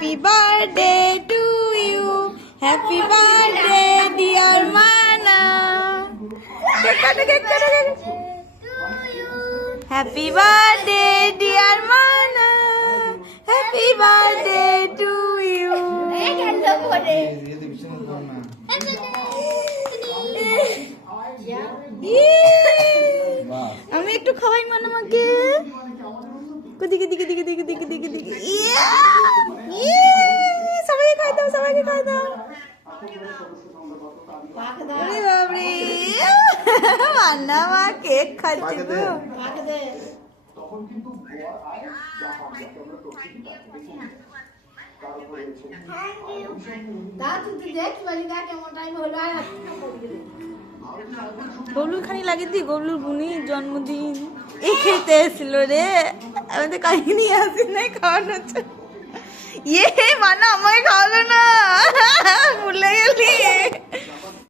Happy birthday to you. Happy birthday, dear Mana. Happy birthday, dear Mana. Happy birthday to you. আমি একটু খাওয়াই মানামাকে। দিকে দিকে দিকে দিকে দিকে দিকে দিকে সবাইকে খাই দাও, সবাইকে খাই দাও। বাবরে মান্নামা কেক খাচ্ছে তো। গবলুর খানি লাগিয়ে দি, গবলুর বুনির জন্মদিন এই খেতে এসেছিল রে, আমি তো কাহিনী আসি নাই খাওয়ানোর জন্য। ইয়ে মানা আমাকে খাওয়ালো না।